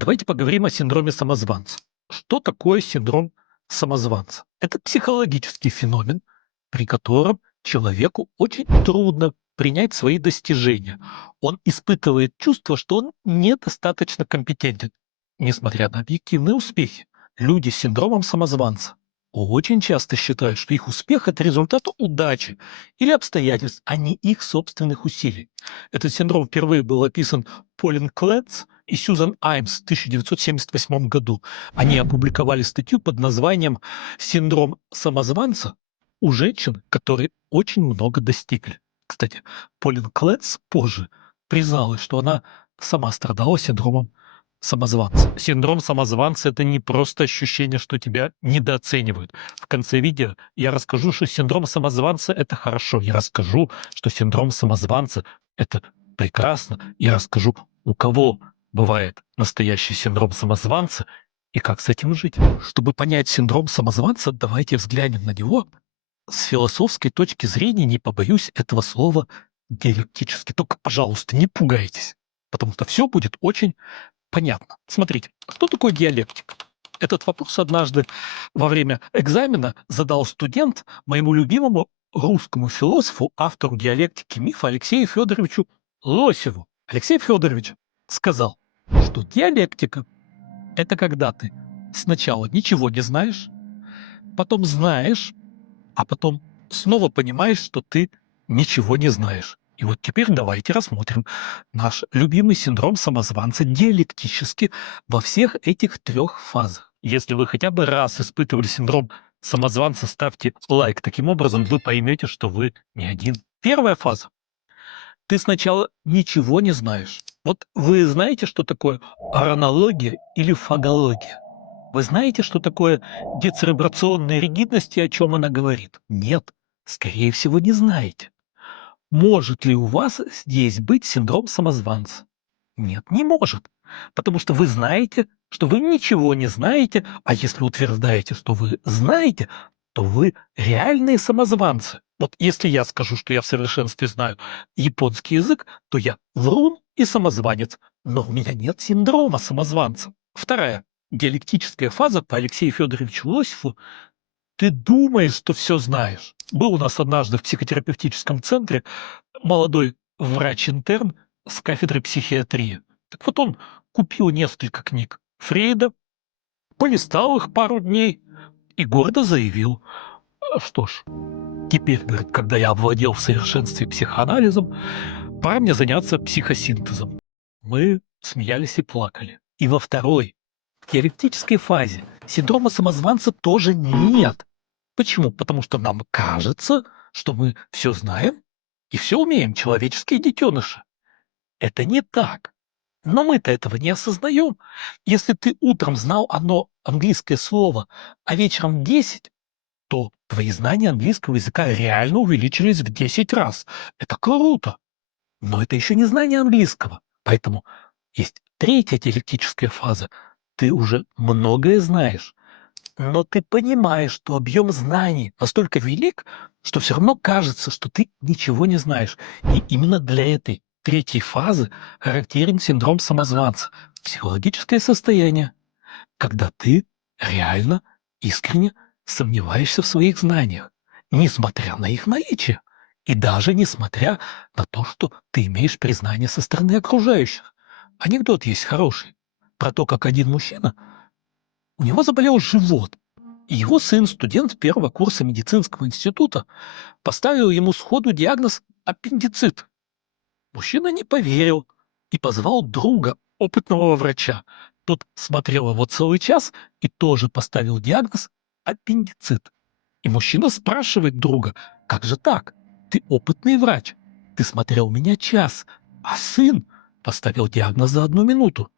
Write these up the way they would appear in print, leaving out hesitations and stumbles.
Давайте поговорим о синдроме самозванца. Что такое синдром самозванца? Это психологический феномен, при котором человеку очень трудно принять свои достижения. Он испытывает чувство, что он недостаточно компетентен, несмотря на объективные успехи. Люди с синдромом самозванца очень часто считают, что их успех – это результат удачи или обстоятельств, а не их собственных усилий. Этот синдром впервые был описан Полин Клетц и Сьюзан Аймс в 1978 году. Они опубликовали статью под названием «Синдром самозванца у женщин, которые очень много достигли». Кстати, Полин Клетц позже призналась, что она сама страдала синдромом самозванца. Синдром самозванца – это не просто ощущение, что тебя недооценивают. В конце видео я расскажу, что синдром самозванца – это хорошо. Я расскажу, что синдром самозванца – это прекрасно. Я расскажу, у кого бывает настоящий синдром самозванца и как с этим жить. Чтобы понять синдром самозванца, давайте взглянем на него с философской точки зрения, не побоюсь этого слова, диалектически. Только, пожалуйста, не пугайтесь, потому что все будет очень понятно. Смотрите, что такое диалектика? Этот вопрос однажды во время экзамена задал студент моему любимому русскому философу, автору диалектики мифа Алексею Федоровичу Лосеву. Алексей Федорович сказал, что диалектика – это когда ты сначала ничего не знаешь, потом знаешь, а потом снова понимаешь, что ты ничего не знаешь. И вот теперь давайте рассмотрим наш любимый синдром самозванца диалектически во всех этих трех фазах. Если вы хотя бы раз испытывали синдром самозванца, ставьте лайк. Таким образом, вы поймете, что вы не один. Первая фаза. Ты сначала ничего не знаешь. Вот вы знаете, что такое аронология или фагология? Вы знаете, что такое децеребрационная ригидность и о чем она говорит? Нет, скорее всего, не знаете. Может ли у вас здесь быть синдром самозванца? Нет, не может. Потому что вы знаете, что вы ничего не знаете, а если утверждаете, что вы знаете, то вы реальные самозванцы. Вот если я скажу, что я в совершенстве знаю японский язык, то я врун и самозванец, но у меня нет синдрома самозванца. Вторая диалектическая фаза по Алексею Федоровичу Лосеву. Ты думаешь, что все знаешь. Был у нас однажды в психотерапевтическом центре молодой врач-интерн с кафедры психиатрии. Так вот он купил несколько книг Фрейда, полистал их пару дней и гордо заявил: что ж, теперь, говорит, когда я овладел в совершенстве психоанализом, пора мне заняться психосинтезом. Мы смеялись и плакали. И во второй диалектической фазе синдрома самозванца тоже нет. Почему? Потому что нам кажется, что мы все знаем и все умеем, человеческие детеныши. Это не так. Но мы-то этого не осознаем. Если ты утром знал одно английское слово, а вечером 10, то твои знания английского языка реально увеличились в 10 раз. Это круто. Но это еще не знание английского. Поэтому есть третья диалектическая фаза. Ты уже многое знаешь, но ты понимаешь, что объем знаний настолько велик, что все равно кажется, что ты ничего не знаешь. И именно для этой третьей фазы характерен синдром самозванца. Психологическое состояние, когда ты реально, искренне сомневаешься в своих знаниях, несмотря на их наличие. И даже несмотря на то, что ты имеешь признание со стороны окружающих. Анекдот есть хороший про то, как один мужчина, у него заболел живот, и его сын, студент первого курса медицинского института, поставил ему сходу диагноз аппендицит. Мужчина не поверил и позвал друга, опытного врача. Тот смотрел его целый час и тоже поставил диагноз аппендицит. И мужчина спрашивает друга: как же так? Ты опытный врач, ты смотрел меня час, а сын поставил диагноз за 1 минуту.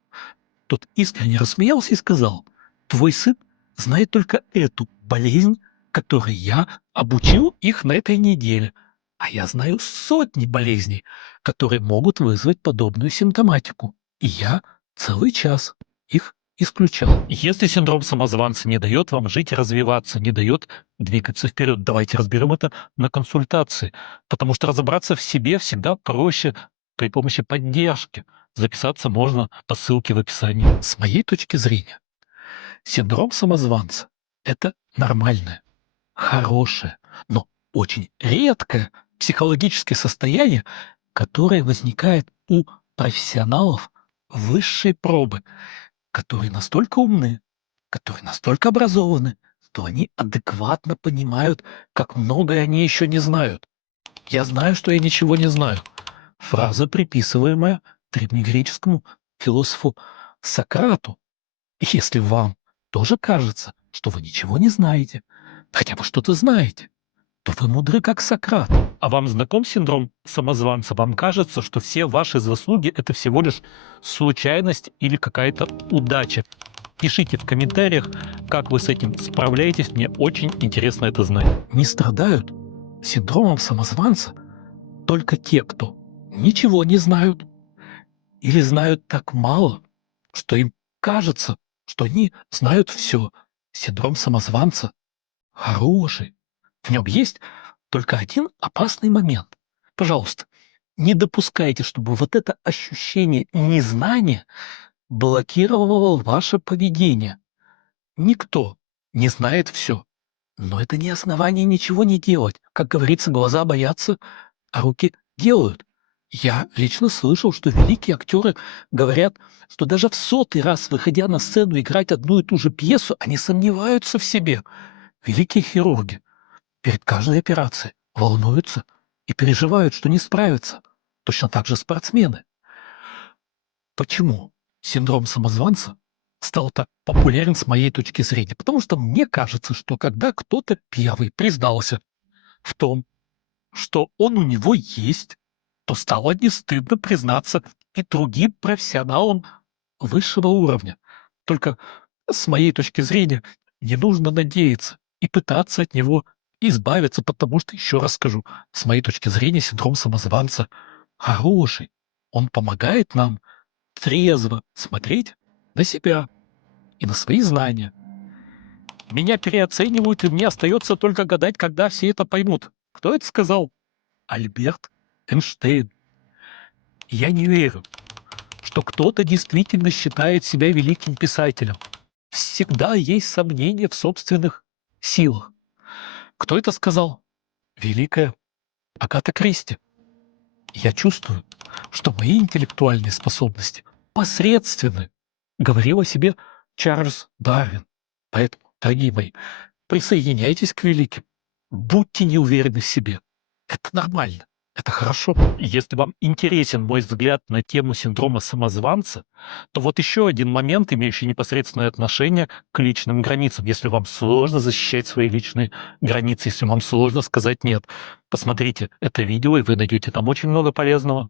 Тот искренне рассмеялся и сказал: твой сын знает только эту болезнь, которой я обучил их на этой неделе. А я знаю сотни болезней, которые могут вызвать подобную симптоматику. И я целый час их исключал. Если синдром самозванца не дает вам жить и развиваться, не дает двигаться вперед, давайте разберем это на консультации. Потому что разобраться в себе всегда проще при помощи поддержки. Записаться можно по ссылке в описании. С моей точки зрения, синдром самозванца — это нормальное, хорошее, но очень редкое психологическое состояние, которое возникает у профессионалов высшей пробы, которые настолько умны, которые настолько образованы, что они адекватно понимают, как многое они еще не знают. «Я знаю, что я ничего не знаю» — фраза, приписываемая древнегреческому философу Сократу. И если вам тоже кажется, что вы ничего не знаете, хотя бы что-то знаете, то вы мудры, как Сократ. А вам знаком синдром самозванца? Вам кажется, что все ваши заслуги — это всего лишь случайность или какая-то удача? Пишите в комментариях, как вы с этим справляетесь. Мне очень интересно это знать. Не страдают синдромом самозванца только те, кто ничего не знают или знают так мало, что им кажется, что они знают все. Синдром самозванца хороший. В нем есть только один опасный момент. Пожалуйста, не допускайте, чтобы вот это ощущение незнания блокировало ваше поведение. Никто не знает все, но это не основание ничего не делать. Как говорится, глаза боятся, а руки делают. Я лично слышал, что великие актеры говорят, что даже в 100-й раз, выходя на сцену играть одну и ту же пьесу, они сомневаются в себе. Великие хирурги перед каждой операцией волнуются и переживают, что не справятся. Точно так же спортсмены. Почему синдром самозванца стал так популярен с моей точки зрения? Потому что мне кажется, что когда кто-то первый признался в том, что он у него есть, то стало не стыдно признаться и другим профессионалам высшего уровня. Только с моей точки зрения не нужно надеяться и пытаться от него избавиться, потому что, еще раз скажу, с моей точки зрения синдром самозванца хороший. Он помогает нам трезво смотреть на себя и на свои знания. Меня переоценивают, и мне остается только гадать, когда все это поймут. Кто это сказал? Альберт Эйнштейн. Я не верю, что кто-то действительно считает себя великим писателем. Всегда есть сомнения в собственных силах. Кто это сказал? Великая Агата Кристи. Я чувствую, что мои интеллектуальные способности посредственны, говорил о себе Чарльз Дарвин. Поэтому, дорогие мои, присоединяйтесь к великим. Будьте не уверены в себе. Это нормально. Это хорошо. Если вам интересен мой взгляд на тему синдрома самозванца, то вот еще один момент, имеющий непосредственное отношение к личным границам. Если вам сложно защищать свои личные границы, если вам сложно сказать «нет», посмотрите это видео, и вы найдете там очень много полезного.